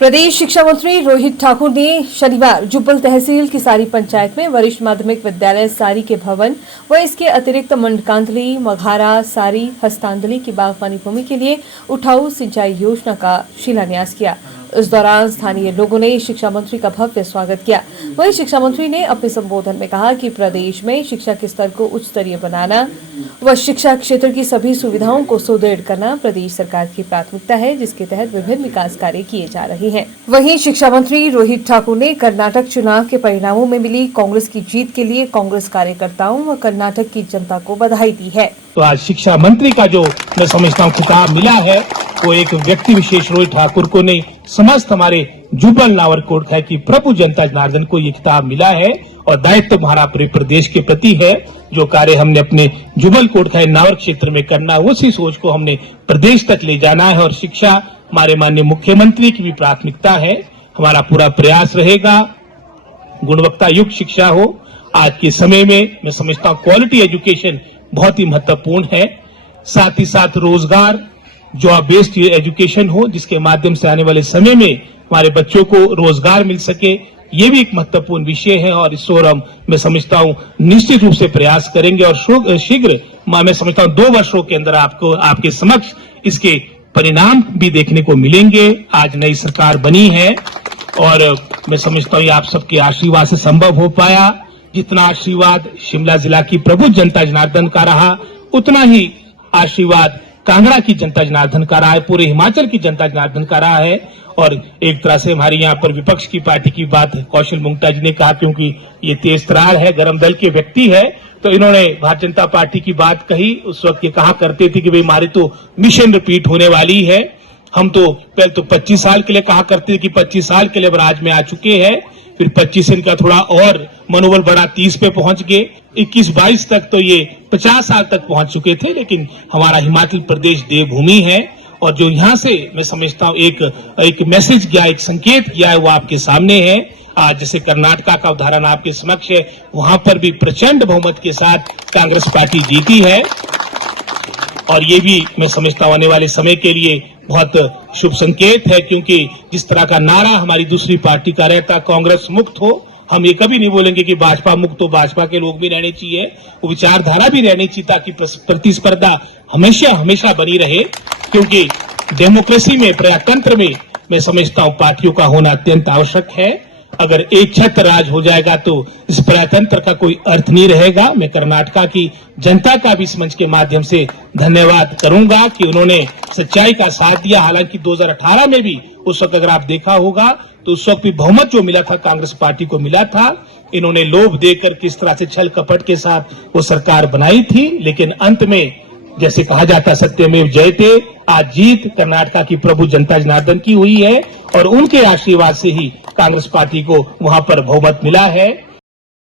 प्रदेश शिक्षा मंत्री रोहित ठाकुर ने शनिवार जुब्बल तहसील की सारी पंचायत में वरिष्ठ माध्यमिक विद्यालय सारी के भवन व इसके अतिरिक्त मंडकांतली, मघारा, सारी, हस्तांतली की बागवानी भूमि के लिए उठाऊ सिंचाई योजना का शिलान्यास किया। इस दौरान स्थानीय लोगों ने शिक्षा मंत्री का भव्य स्वागत किया। वहीं शिक्षा मंत्री ने अपने संबोधन में कहा कि प्रदेश में शिक्षा के स्तर को उच्च स्तरीय बनाना व शिक्षा क्षेत्र की सभी सुविधाओं को सुदृढ़ करना प्रदेश सरकार की प्राथमिकता है, जिसके तहत विभिन्न विकास कार्य किए जा रहे हैं। वहीं शिक्षा मंत्री रोहित ठाकुर ने कर्नाटक चुनाव के परिणामों में मिली कांग्रेस की जीत के लिए कांग्रेस कार्यकर्ताओं व कर्नाटक की जनता को बधाई दी है। तो आज शिक्षा मंत्री का जो मैं समझता हूँ खिताब मिला है वो एक व्यक्ति विशेष रोहित ठाकुर को नहीं, समस्त हमारे जुब्बल नावरकोट है कि प्रभु जनता जनार्दन को ये खिताब मिला है और दायित्व हमारा पूरे प्रदेश के प्रति है। जो कार्य हमने अपने जुब्बल कोटखाई नावर क्षेत्र में करना है उसी सोच को हमने प्रदेश तक ले जाना है और शिक्षा हमारे माननीय मुख्यमंत्री की भी प्राथमिकता है। हमारा पूरा प्रयास रहेगा गुणवत्ता युक्त शिक्षा हो। आज के समय में मैं समझता हूँ क्वालिटी एजुकेशन बहुत ही महत्वपूर्ण है, साथ ही साथ रोजगार जॉब बेस्ड एजुकेशन हो जिसके माध्यम से आने वाले समय में हमारे बच्चों को रोजगार मिल सके, ये भी एक महत्वपूर्ण विषय है और इस ओर हम मैं समझता हूँ निश्चित रूप से प्रयास करेंगे और शीघ्र मैं समझता हूँ 2 वर्षों के अंदर आपको आपके समक्ष इसके परिणाम भी देखने को मिलेंगे। आज नई सरकार बनी है और मैं समझता हूँ आप सबके आशीर्वाद से संभव हो पाया। जितना आशीर्वाद शिमला जिला की प्रभु जनता जनार्दन का रहा उतना ही आशीर्वाद कांगड़ा की जनता जनार्दन का रहा है, पूरे हिमाचल की जनता जनार्दन का रहा है। और एक तरह से हमारे यहाँ पर विपक्ष की पार्टी की बात कौशल मुंगता जी ने कहा, क्योंकि ये तेज तरार है, गरम दल के व्यक्ति है, तो इन्होंने भारतीय जनता पार्टी की बात कही। उस वक्त ये कहा करते थे कि भाई हमारी तो मिशन रिपीट होने वाली है। हम तो पहले तो 25 साल के लिए कहा करते थे कि 25 साल के लिए राज में आ चुके हैं, फिर 25 से इनका थोड़ा और मनोबल बढ़ा 30 पे पहुंच गए, 21-22 तक तो ये 50 साल तक पहुंच चुके थे। लेकिन हमारा हिमाचल प्रदेश देवभूमि है और जो यहाँ से मैं समझता हूँ एक मैसेज गया, एक संकेत गया है वो आपके सामने है। आज जैसे कर्नाटका का उदाहरण आपके समक्ष है, वहां पर भी प्रचंड बहुमत के साथ कांग्रेस पार्टी जीती है और ये भी मैं समझता हूँ आने वाले समय के लिए बहुत शुभ संकेत है, क्योंकि जिस तरह का नारा हमारी दूसरी पार्टी का रहता कांग्रेस मुक्त हो, हम ये कभी नहीं बोलेंगे कि भाजपा मुक्त हो। भाजपा के लोग भी रहने चाहिए, वो विचारधारा भी रहनी चाहिए ताकि प्रतिस्पर्धा हमेशा बनी रहे, क्योंकि डेमोक्रेसी में प्रजातंत्र में मैं समझता हूँ पार्टियों का होना अत्यंत आवश्यक है। अगर एक छत्र राज हो जाएगा तो इस प्रजातंत्र का कोई अर्थ नहीं रहेगा। मैं कर्नाटका की जनता का भी इस मंच के माध्यम से धन्यवाद करूंगा कि उन्होंने सच्चाई का साथ दिया। हालांकि 2018 में भी उस वक्त अगर आप देखा होगा तो उस वक्त भी बहुमत जो मिला था कांग्रेस पार्टी को मिला था। इन्होंने लोभ देकर किस तरह से छल कपट के साथ वो सरकार बनाई थी, लेकिन अंत में जैसे कहा जाता सत्यमेव जयते, आज जीत कर्नाटका की प्रभु जनता जनार्दन की हुई है और उनके आशीर्वाद से ही कांग्रेस पार्टी को वहां पर बहुमत मिला है।